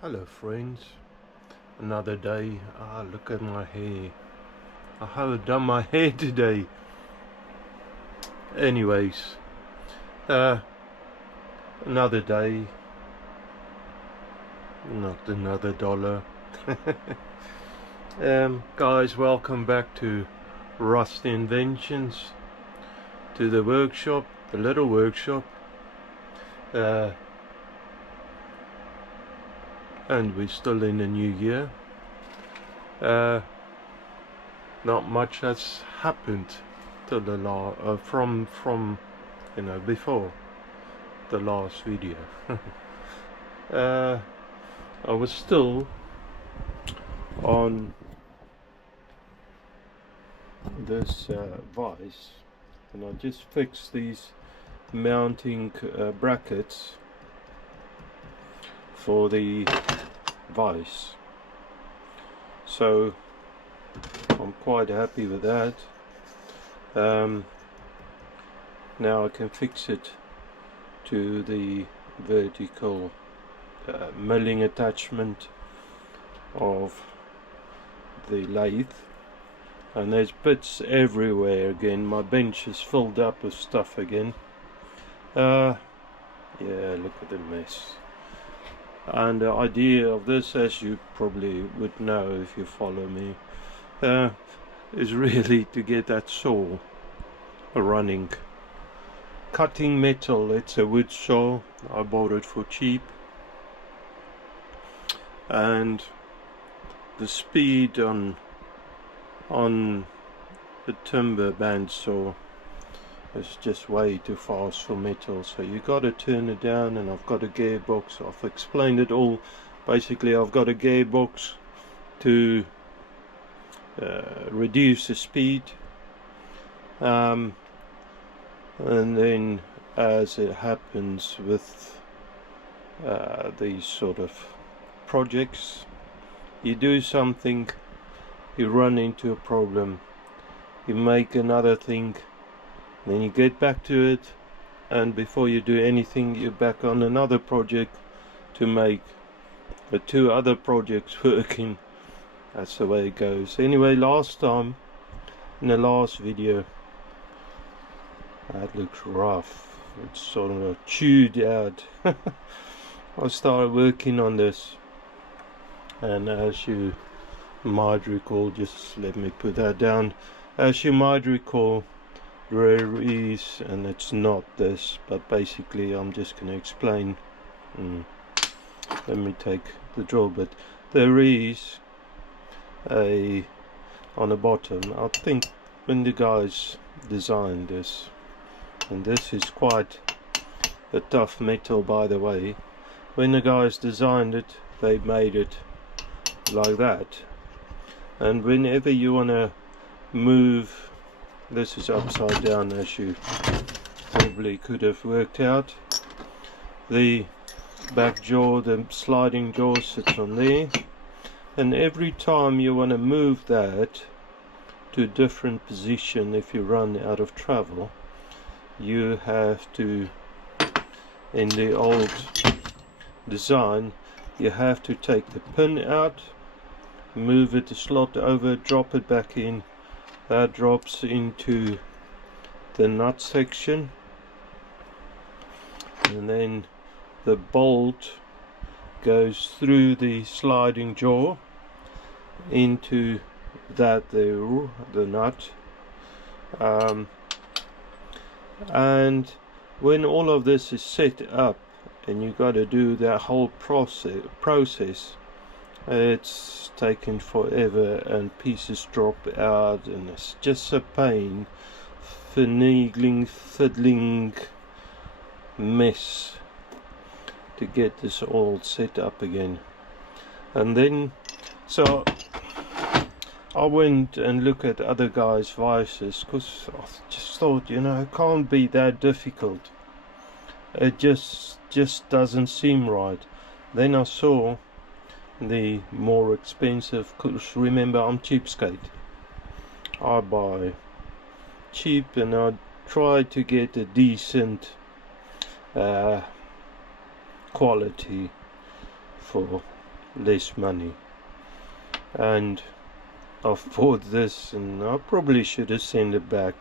Hello friends, another day. Look at my hair. I haven't done my hair today. Anyways, another day, not another dollar. Guys, welcome back to Rust Inventions, to the workshop, the little workshop. And we're still in the new year. Not much has happened to the from before the last video. I was still on this vise, and I just fixed these mounting brackets for the vise, so I'm quite happy with that. Now I can fix it to the vertical milling attachment of the lathe, and there's bits everywhere again. My bench is filled up with stuff again. Yeah, look at the mess. And the idea of this, as you probably would know if you follow me, is really to get that saw running. Cutting metal, it's a wood saw. I bought it for cheap, and the speed on the timber band saw is just way too fast for metal, so you got to turn it down. And I've got a gearbox. I've explained it all. Basically, I've got a gearbox to reduce the speed, and then, as it happens with these sort of projects, you do something, you run into a problem, you make another thing, then you get back to it, and before you do anything, you're back on another project to make the two other projects working. That's the way it goes. Anyway, last time, in the last video, that looks rough. It's sort of chewed out. I started working on this, and as you might recall, just let me put that down. As you might recall, there is, and it's not this, but basically I'm just going to explain. Let me take the drill bit. There is on the bottom, I think when the guys designed this, and this is quite a tough metal, by the way, when the guys designed it, they made it like that, and whenever you want to move, this is upside down, as you probably could have worked out. The back jaw, the sliding jaw, sits on there, and every time you want to move that to a different position, if you run out of travel, you have to, in the old design, you have to take the pin out, move it a slot over, drop it back in. That drops into the nut section, and then the bolt goes through the sliding jaw into that there, the nut. And when all of this is set up, and you got to do that whole process, it's taken forever, and pieces drop out, and it's just a pain, finagling, fiddling mess to get this all set up again. And then, so I went and looked at other guys' vices, because I just thought, it can't be that difficult. It just doesn't seem right. Then I saw the more expensive, because remember, I'm cheapskate. I buy cheap, and I try to get a decent quality for less money. And I've bought this, and I probably should have sent it back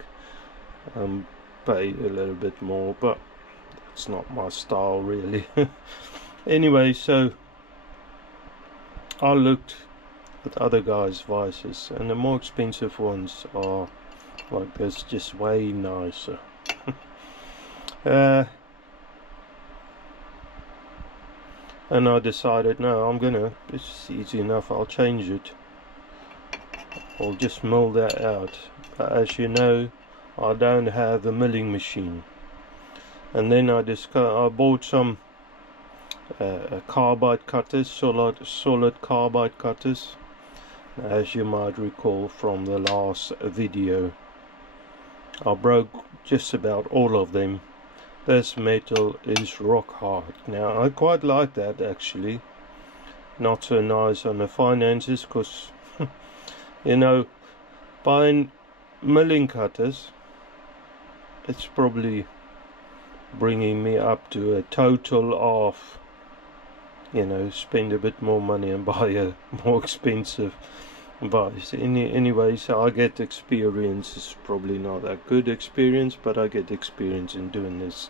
and pay a little bit more, but it's not my style really. Anyway, so I looked at other guys' vices, and the more expensive ones are like this, just way nicer. And I decided, no, it's easy enough, I'll change it. I'll just mill that out. But as you know, I don't have a milling machine. And then I bought some carbide cutters, solid carbide cutters, as you might recall from the last video. I broke just about all of them. This metal is rock hard. Now I quite like that actually. Not so nice on the finances, because you know, buying milling cutters, it's probably bringing me up to a total of, you know, spend a bit more money and buy a more expensive vise. Anyway, so I get experience. It's probably not that good experience, but I get experience in doing this.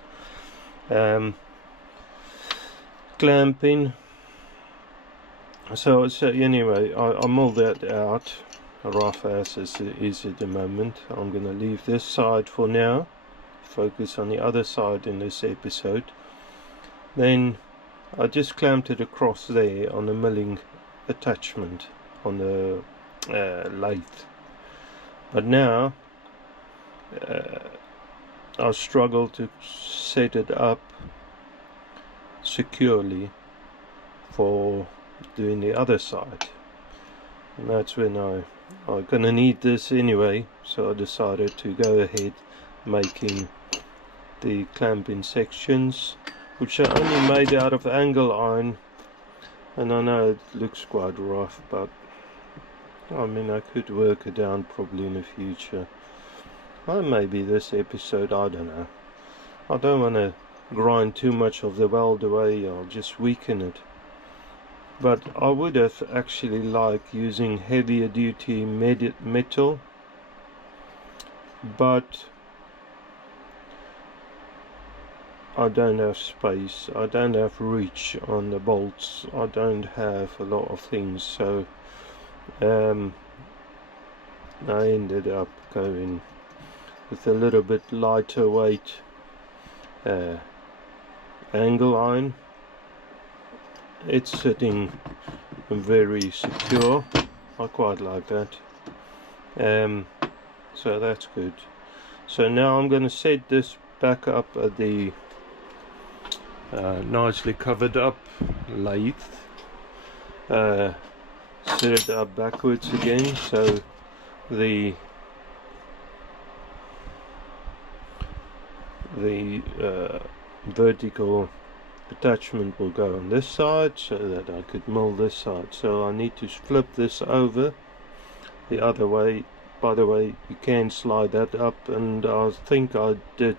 Clamping. So anyway, I milled that out, rough as it is at the moment. I'm going to leave this side for now, focus on the other side in this episode. Then I just clamped it across there on the milling attachment on the lathe. But now I struggle to set it up securely for doing the other side, and that's when I'm gonna need this anyway, so I decided to go ahead making the clamping sections, which are only made out of angle iron. And I know it looks quite rough, but I mean, I could work it down probably in the future. Or maybe this episode, I don't know. I don't want to grind too much of the weld away, I'll just weaken it. But I would have actually liked using heavier duty metal, but I don't have space, I don't have reach on the bolts, I don't have a lot of things, so I ended up going with a little bit lighter weight angle iron. It's sitting very secure, I quite like that, so that's good. So now I'm going to set this back up at the nicely covered up lathe, set it up backwards again, so the vertical attachment will go on this side so that I could mill this side. So I need to flip this over the other way. By the way, you can slide that up, and I think I did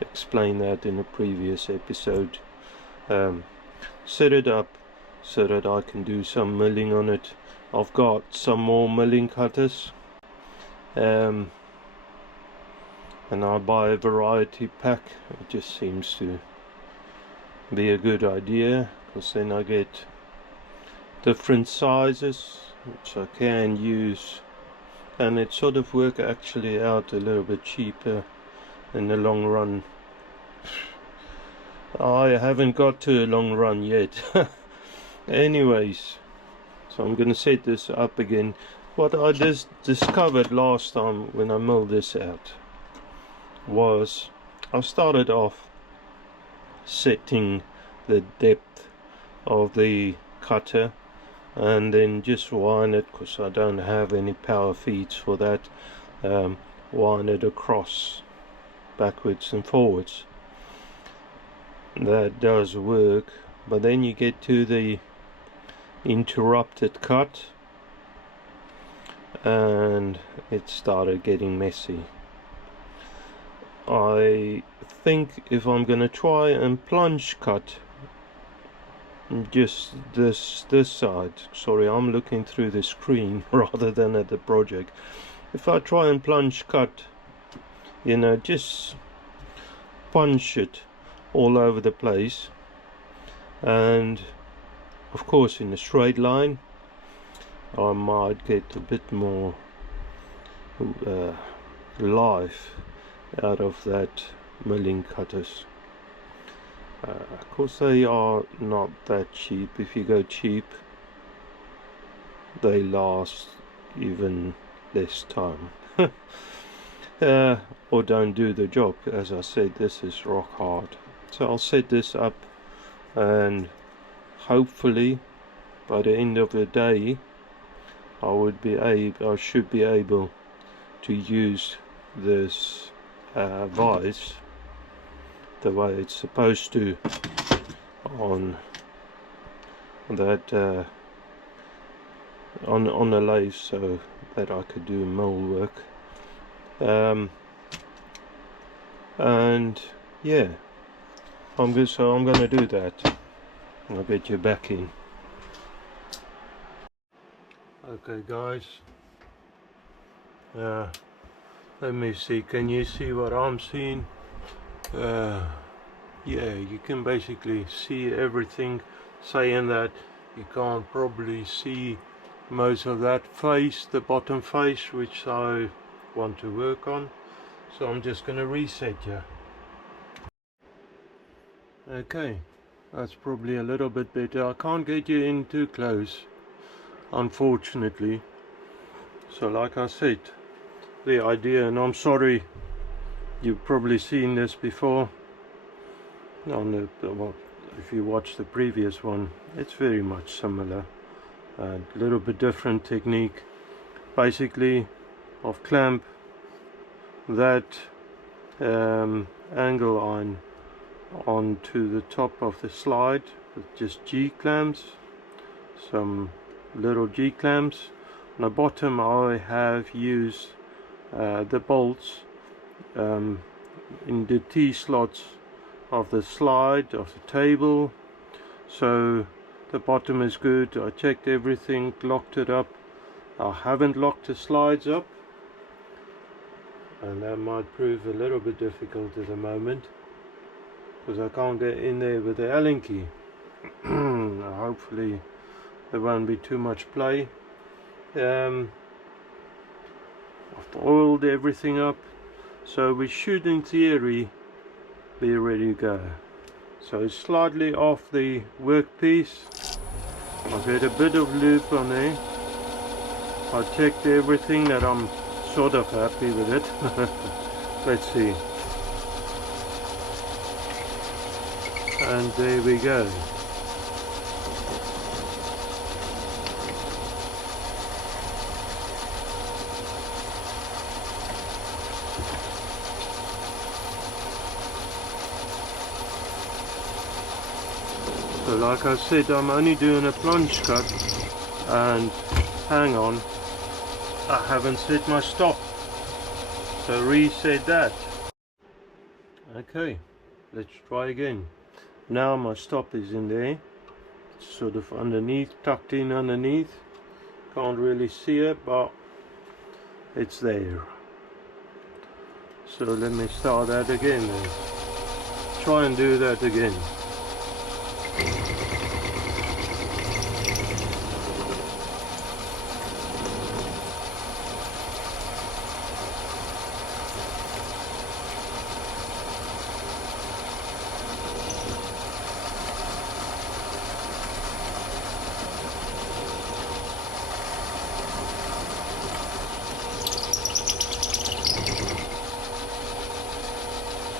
explain that in a previous episode. Set it up so that I can do some milling on it. I've got some more milling cutters, and I buy a variety pack. It just seems to be a good idea, because then I get different sizes which I can use, and it sort of work actually out a little bit cheaper in the long run. I haven't got to a long run yet. Anyways, so I'm gonna set this up again. What I just discovered last time when I milled this out was I started off setting the depth of the cutter and then just wind it, because I don't have any power feeds for that, wind it across backwards and forwards. That does work, but then you get to the interrupted cut and it started getting messy. I think if I'm gonna try and plunge cut just this side. Sorry, I'm looking through the screen rather than at the project. If I try and plunge cut, you know, just punch it all over the place, and of course in a straight line I might get a bit more life out of that milling cutters. Of course they are not that cheap. If you go cheap, they last even less time. Or don't do the job. As I said, this is rock hard. So I'll set this up, and hopefully by the end of the day I should be able to use this vise the way it's supposed to on that on the lathe, so that I could do mold work. And yeah, I'm gonna do that. I'll get you back in. Okay guys, let me see, can you see what I'm seeing? Yeah, you can basically see everything, saying that you can't probably see most of that face, the bottom face, which I want to work on. So I'm just going to reset you. Okay, that's probably a little bit better. I can't get you in too close, unfortunately. So like I said, the idea, and I'm sorry, you've probably seen this before on well, if you watch the previous one, it's very much similar. A little bit different technique. Basically, I've clamped that angle iron onto the top of the slide with just G clamps, some little G clamps. On the bottom I have used the bolts in the T slots of the slide, of the table, so the bottom is good. I checked everything, locked it up. I haven't locked the slides up, and that might prove a little bit difficult at the moment because I can't get in there with the Allen key. Hopefully there won't be too much play. I've oiled everything up, so we should in theory be ready to go. So slightly off the workpiece, I'll get a bit of lube on there. I checked everything, that I'm sort of happy with it. Let's see. And there we go. So like I said, I'm only doing a plunge cut, and hang on, I haven't set my stop, so reset that. Okay, let's try again. Now my stop is in there, it's sort of underneath, tucked in underneath, can't really see it, but it's there. So let me start that again then. Try and do that again.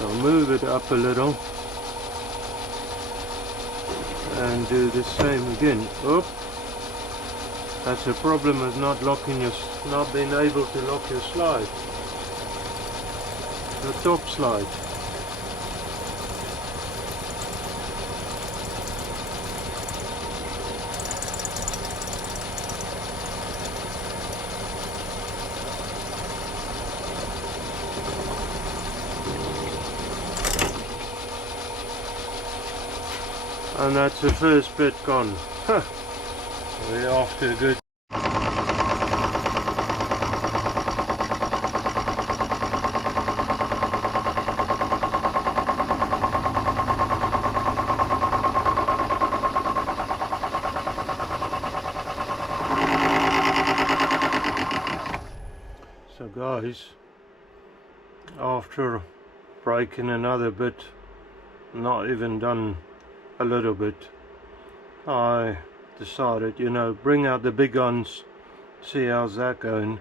So move it up a little and do the same again. Oop. That's a problem with not being able to lock your slide, the top slide. And that's the first bit gone. We're off to a good. So guys, after breaking another bit, not even done a little bit, I decided, you know, bring out the big guns, see how's that going.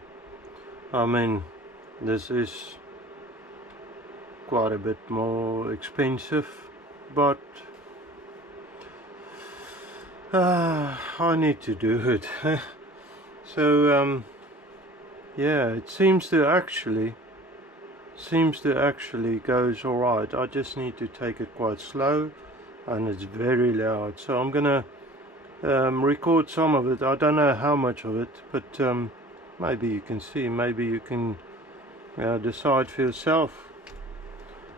I mean, this is quite a bit more expensive, but I need to do it. So yeah, it seems to actually goes all right. I just need to take it quite slow, and it's very loud, so I'm gonna record some of it. I don't know how much of it, but maybe you can see, maybe you can decide for yourself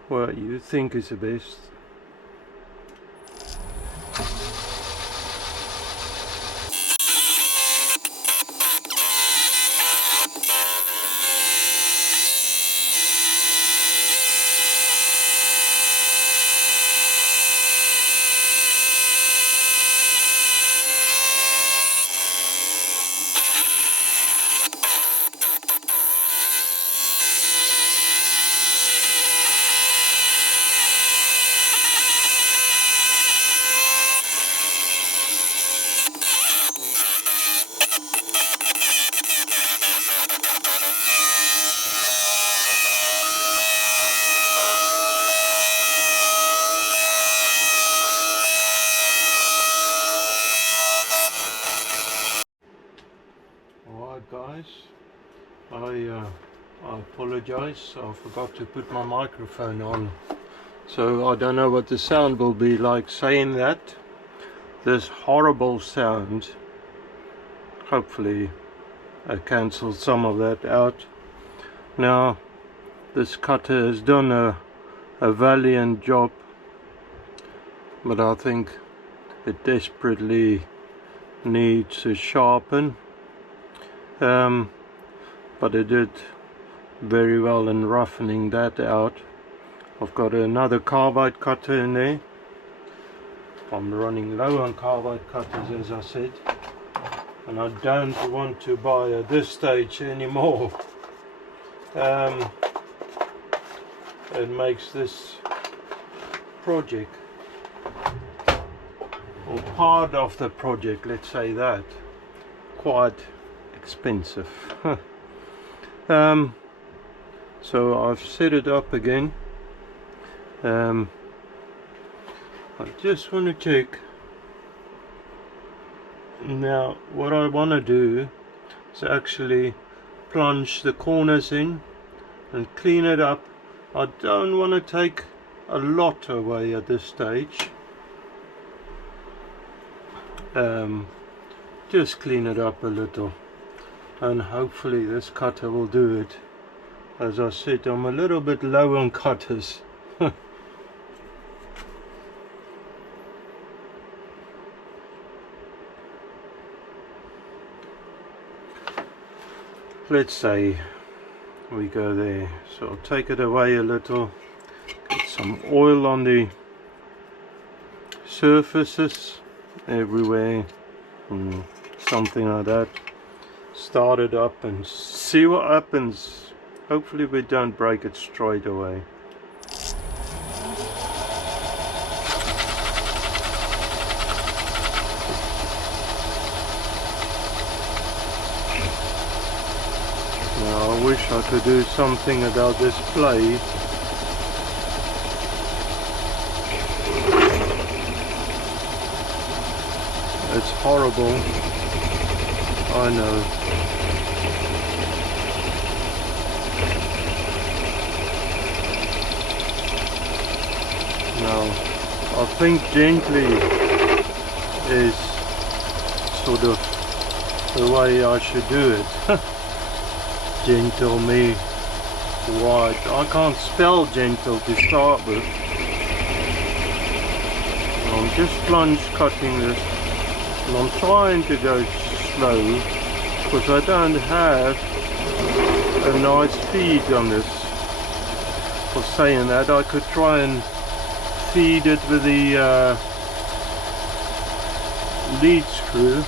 what you think is the best. Alright guys, I apologize, I forgot to put my microphone on, so I don't know what the sound will be like. Saying that, this horrible sound, hopefully I cancelled some of that out. Now this cutter has done a valiant job, but I think it desperately needs to sharpen. But it did very well in roughening that out. I've got another carbide cutter in there. I'm running low on carbide cutters, as I said, and I don't want to buy at this stage anymore. It makes this project, or part of the project, let's say that, quite expensive. So I've set it up again. I just want to check. Now what I want to do is actually plunge the corners in and clean it up. I don't want to take a lot away at this stage. Just clean it up a little, and hopefully this cutter will do it. As I said, I'm a little bit low on cutters. Let's say we go there, so I'll take it away a little, get some oil on the surfaces everywhere, something like that. Start it up and see what happens. Hopefully we don't break it straight away. Now I wish I could do something about this blade. It's horrible, I know. Now, I think gently is sort of the way I should do it. Gentle me, right. I can't spell gentle to start with. I'm just plunge cutting this, and I'm trying to go slow because I don't have a nice feed on this. For saying that, I could try and feed it with the lead screw,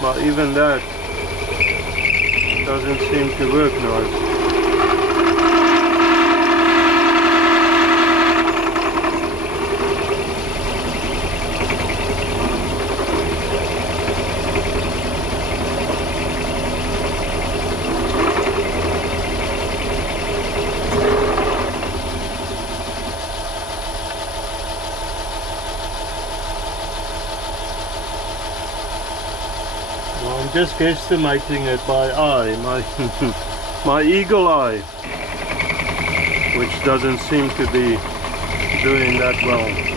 but even that doesn't seem to work nice. I'm just guesstimating it by eye, my eagle eye, which doesn't seem to be doing that well.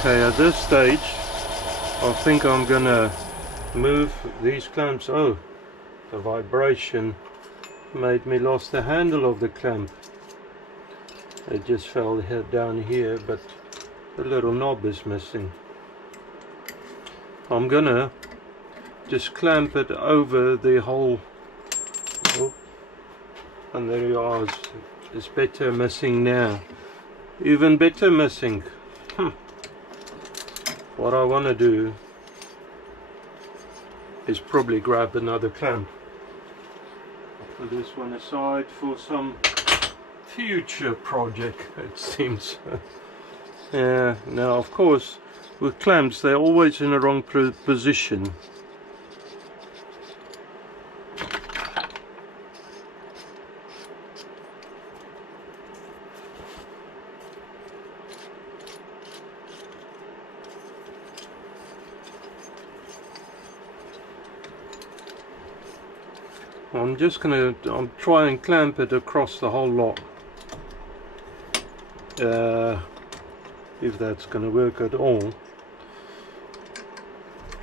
Okay, at this stage I think I'm gonna move these clamps. Oh, the vibration made me lost the handle of the clamp. It just fell down here, but the little knob is missing. I'm gonna just clamp it over the whole. Oh, and there you are. It's better missing now. Even better missing. What I want to do is probably grab another clamp. I'll put this one aside for some future project, it seems. Yeah, now of course with clamps they're always in the wrong position. I'm try and clamp it across the whole lot. If that's gonna work at all.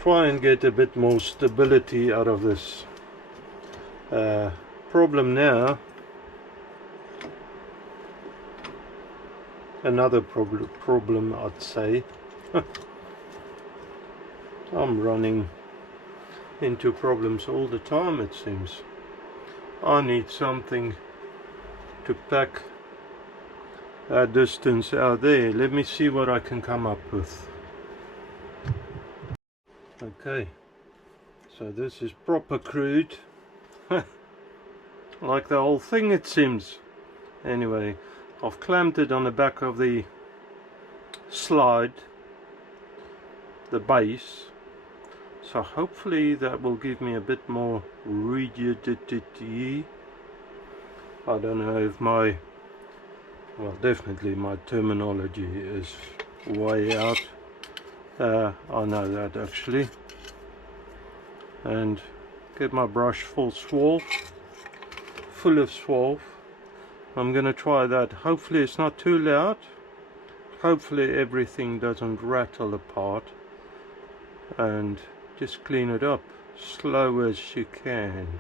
Try and get a bit more stability out of this. Problem now. Another problem I'd say. I'm running into problems all the time, it seems. I need something to pack that distance out there. Let me see what I can come up with. Okay, so this is proper crude. Like the whole thing, it seems. Anyway, I've clamped it on the back of the slide, the base. So hopefully that will give me a bit more rigidity. I don't know if well, definitely my terminology is way out. I know that actually. And get my brush full of swarf. I'm gonna try that. Hopefully it's not too loud. Hopefully everything doesn't rattle apart. And just clean it up slow as you can.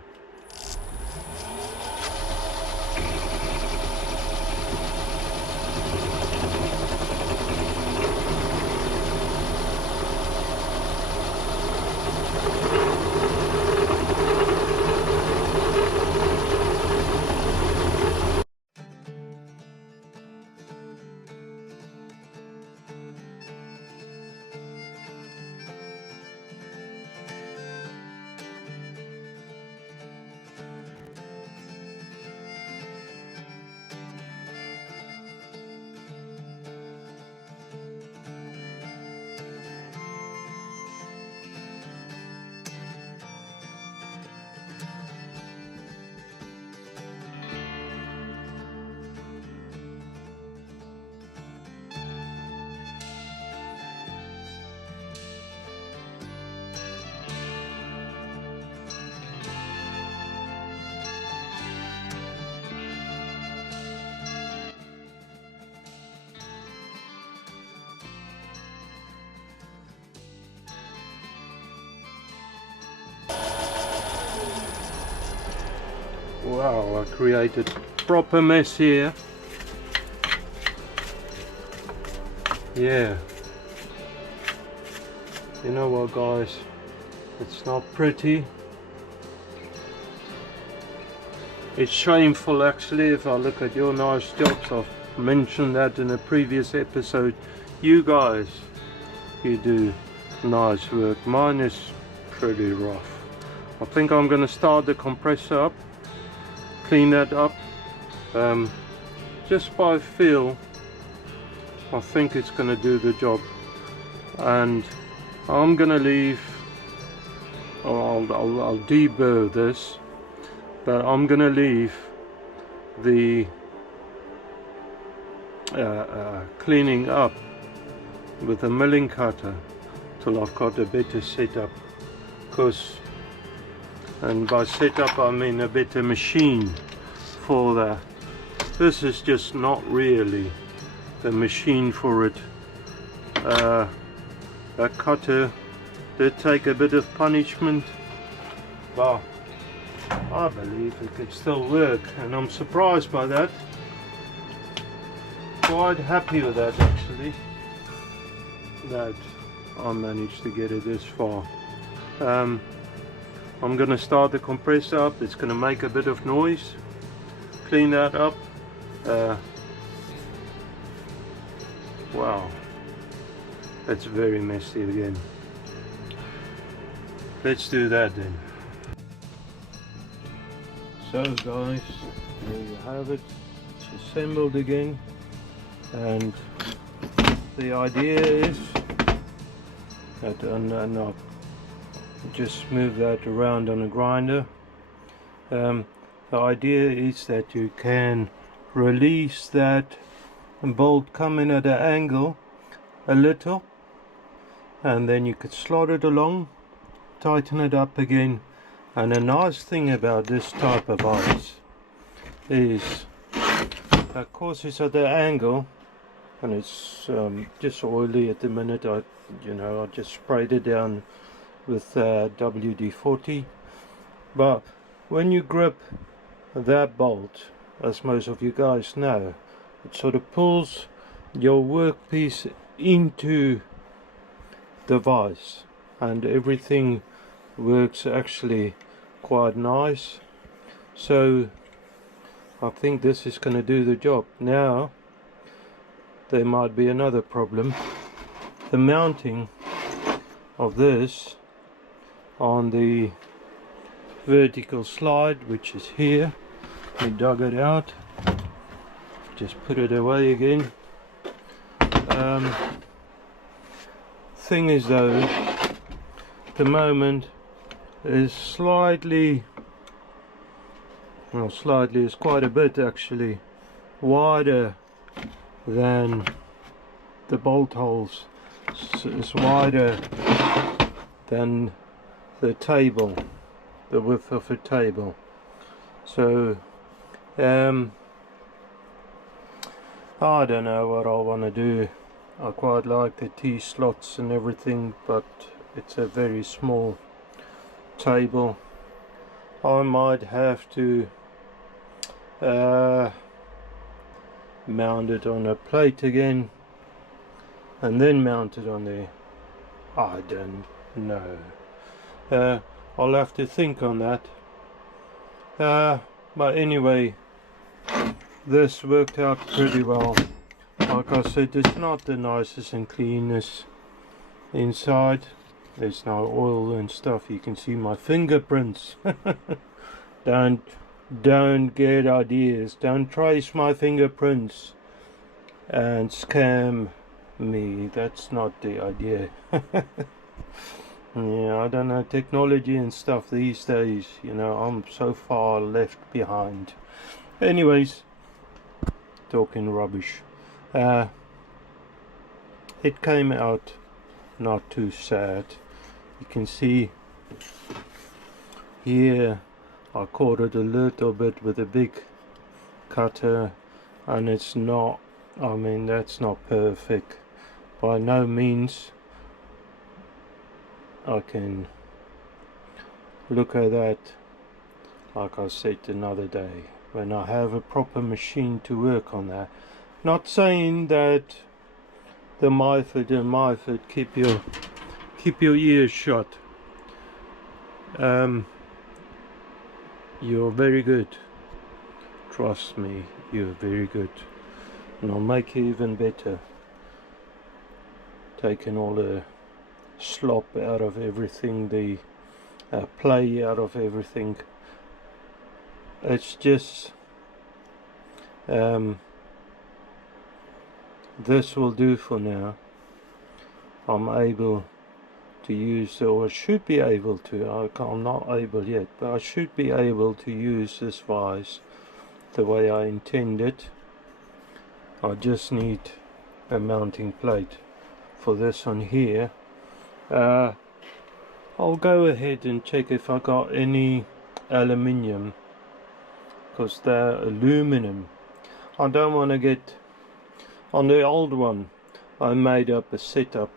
Wow, I created proper mess here. Yeah. You know what, guys? It's not pretty. It's shameful, actually, if I look at your nice jobs. I've mentioned that in a previous episode. You guys, you do nice work. Mine is pretty rough. I think I'm going to start the compressor up, clean that up. Just by feel, I think it's going to do the job. And I'm going to leave, or I'll deburr this, but I'm going to leave the cleaning up with a milling cutter till I've got a better setup. And by setup I mean a better machine for that. This is just not really the machine for it. That cutter did take a bit of punishment, but I believe it could still work, and I'm surprised by that. Quite happy with that, actually, that I managed to get it this far. I'm going to start the compressor up. It's going to make a bit of noise. Clean that up. Wow, that's very messy again. Let's do that then. So guys, there you have it. It's assembled again, and the idea is that, and I'll just move that around on a grinder. The idea is that you can release that bolt coming at an angle a little, and then you could slot it along, tighten it up again. And the nice thing about this type of vise is, of course, it's at the angle, and it's just oily at the minute. I just sprayed it down with WD-40. But when you grip that bolt, as most of you guys know, it sort of pulls your workpiece into the vise, and everything works actually quite nice. So I think this is going to do the job. Now there might be another problem. The mounting of this on the vertical slide, which is here. We dug it out, just put it away again. Thing is though, the moment is slightly, well, slightly is quite a bit actually, wider than the bolt holes. It's wider than the table, the width of the table. So I don't know what I want to do. I quite like the T-slots and everything, but it's a very small table. I might have to mount it on a plate again and then mount it on there. I don't know. I'll have to think on that. But anyway, this worked out pretty well. Like I said, it's not the nicest and cleanest inside. There's no oil and stuff. You can see my fingerprints. Don't get ideas. Don't trace my fingerprints and scam me. That's not the idea. Yeah, I don't know, technology and stuff these days, I'm so far left behind. Anyways, talking rubbish. It came out not too sad. You can see here I caught it a little bit with a big cutter, and it's not, that's not perfect by no means. I can look at that like I said another day, when I have a proper machine to work on that. Not saying that the Myford and Myford, keep your ears shut. You're very good. Trust me, you're very good. And I'll make you even better. Taking all the slop out of everything, the play out of everything. It's just this will do for now. I'm able to use, or I should be able to, I'm not able yet, but I should be able to use this vise the way I intend it. I just need a mounting plate for this on here. I'll go ahead and check if I got any aluminium, because they're aluminum. I don't want to get, on the old one I made up a setup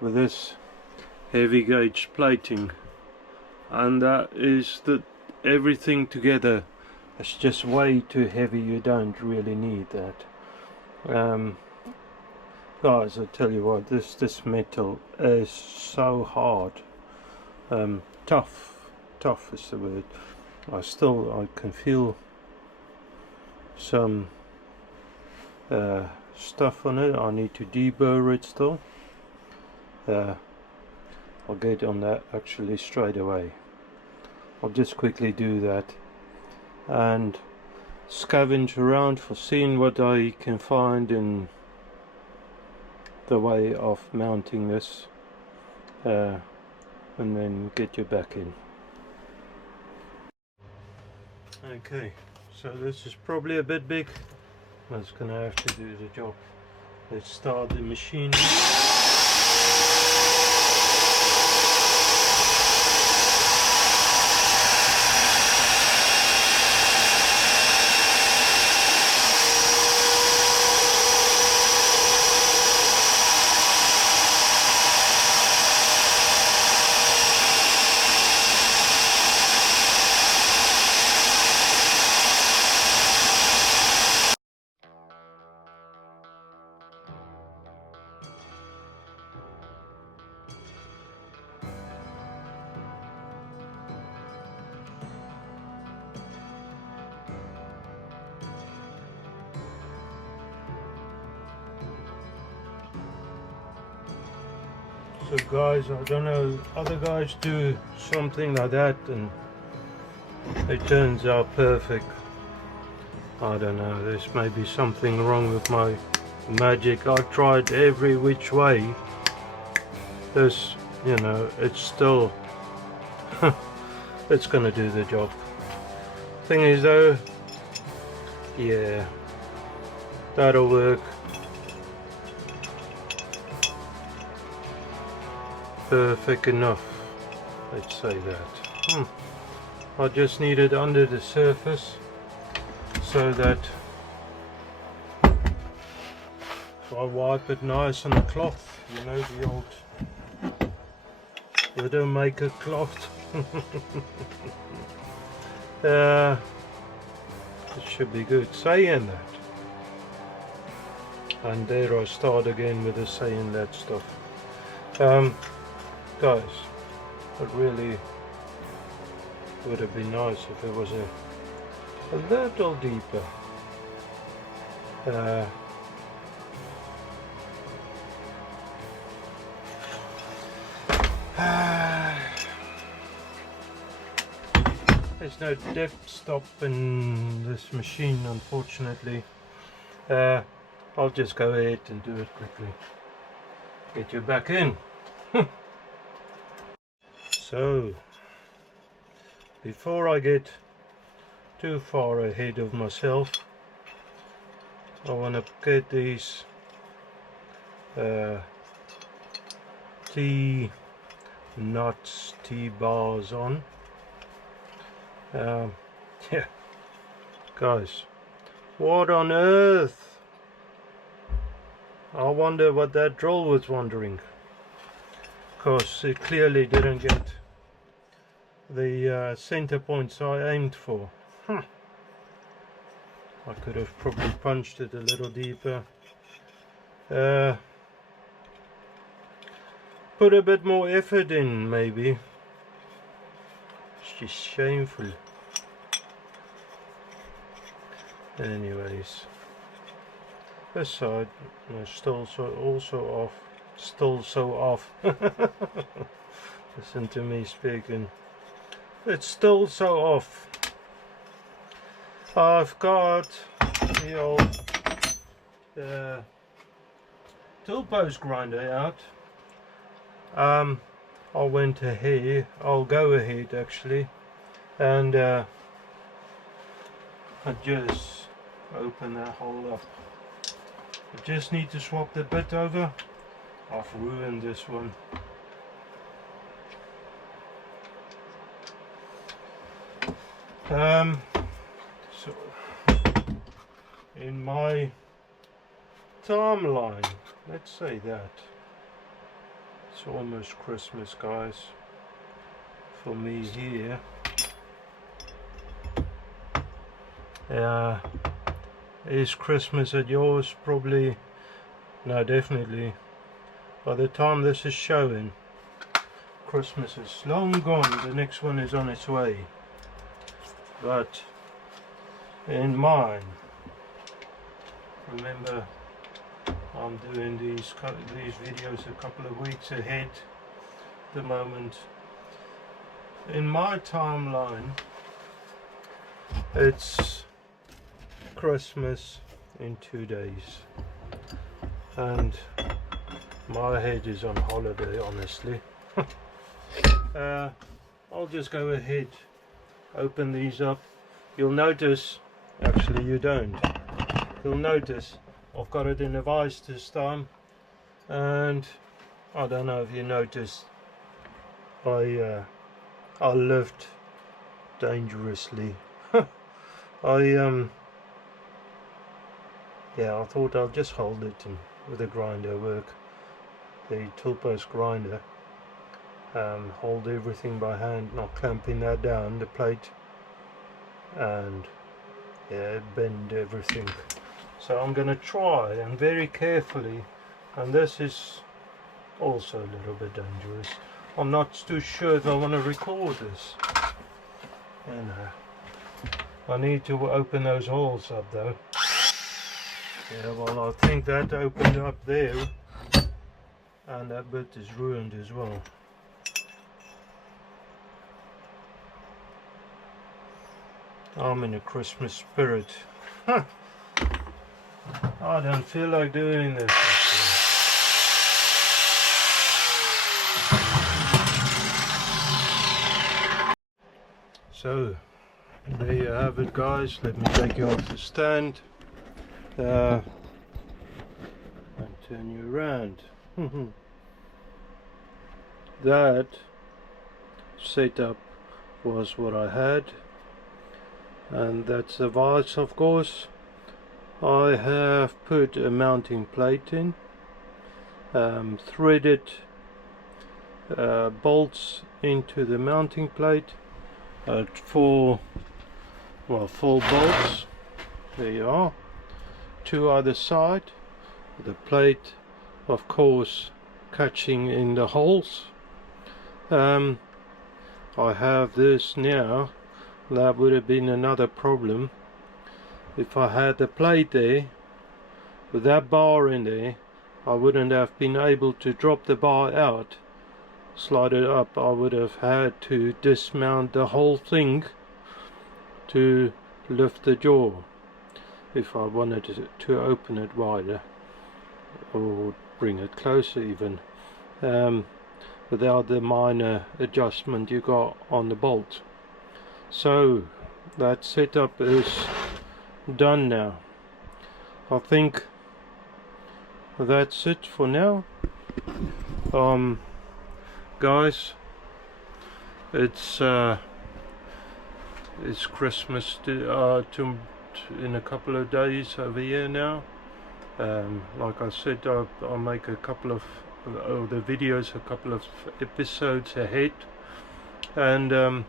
with this heavy gauge plating, and that is that everything together is just way too heavy. You don't really need that. Guys, I tell you what, this metal is so hard. Tough is the word. I can feel some stuff on it. I need to deburr it still. I'll get on that actually straight away. I'll just quickly do that and scavenge around for seeing what I can find in the way of mounting this, and then get you back in. Okay, so this is probably a bit big. That's gonna have to do the job. Let's start the machine. So guys, I don't know, other guys do something like that and it turns out perfect. I don't know, there's maybe something wrong with my magic. I tried every which way. This, you know, it's still it's gonna do the job. Thing is though, yeah, that'll work. Perfect enough, let's say that. I just need it under the surface so that if I wipe it nice on the cloth, you know, the old Widowmaker cloth. It should be good. Saying that, and there I start again with the saying that stuff. Guys, it really would have been nice if it was a little deeper. There's no depth stop in this machine, unfortunately. I'll just go ahead and do it quickly. Get you back in. So, before I get too far ahead of myself, I want to get these T-nuts, T-bars on. Yeah, guys, what on earth? I wonder what that drill was wondering, because it clearly didn't get the center points I aimed for. I could have probably punched it a little deeper. Put a bit more effort in, maybe. It's just shameful. Anyways, this side is still so off. Listen to me speaking. It's still so off. I've got the old tool post grinder out. I'll go ahead actually, and I just open that hole up. I just need to swap the bit over. I've ruined this one. So in my timeline, let's say that it's almost Christmas, guys, for me here. Is Christmas at yours? Probably. No, definitely. By the time this is showing, Christmas is long gone. The next one is on its way. But in mine, remember, I'm doing these videos a couple of weeks ahead at the moment. In my timeline, it's Christmas in 2 days, and my head is on holiday, honestly. I'll just go ahead, open these up. You'll notice, actually you don't, you'll notice I've got it in a vise this time, and I don't know if you noticed, I lift dangerously. Yeah, I thought I'll just hold it and with the grinder work, the tool post grinder, hold everything by hand, not clamping that down, the plate, and yeah, bend everything. So I'm going to try, and very carefully, and this is also a little bit dangerous. I'm not too sure if I want to record this. And I need to open those holes up though. Yeah, well, I think that opened up there, and that bit is ruined as well. I'm in a Christmas spirit. Huh. I don't feel like doing this. So, there you have it, guys. Let me take you off the stand and turn you around. That setup was what I had, and that's the vise, of course. I have put a mounting plate in, threaded bolts into the mounting plate, 4 bolts. There you are, 2 either side, the plate of course catching in the holes. I have this now. That would have been another problem if I had the plate there with that bar in there. I wouldn't have been able to drop the bar out, slide it up. I would have had to dismount the whole thing to lift the jaw if I wanted to open it wider or bring it closer even, without the minor adjustment you got on the bolt. So that setup is done now. I think that's it for now. Guys, it's Christmas in a couple of days over here now. Like I said, I'll make a couple of the videos a couple of episodes ahead, and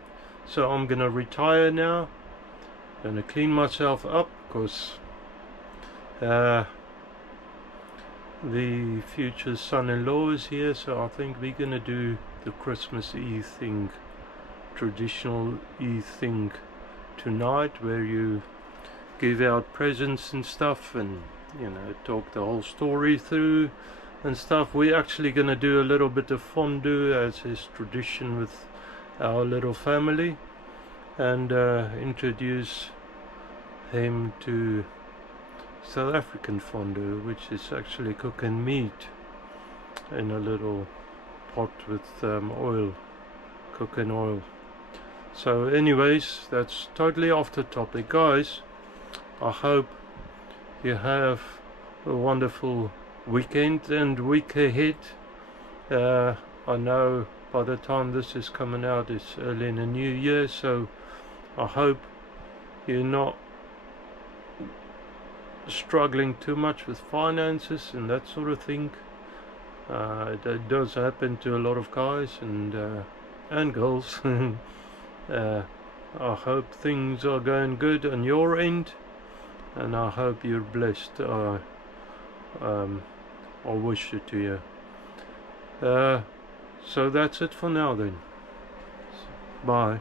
So I'm gonna retire now. Gonna clean myself up because the future son-in-law is here, so I think we're gonna do the Christmas Eve thing, traditional Eve thing tonight, where you give out presents and stuff, and you know, talk the whole story through and stuff. We're actually gonna do a little bit of fondue, as is tradition with our little family, and introduce him to South African fondue, which is actually cooking meat in a little pot with oil, cooking oil. So anyways, that's totally off the topic, guys. I hope you have a wonderful weekend and week ahead. I know by the time this is coming out, it's early in the new year, so I hope you're not struggling too much with finances and that sort of thing. That does happen to a lot of guys and girls. I hope things are going good on your end, and I hope you're blessed. I wish it to you. So that's it for now then. Bye.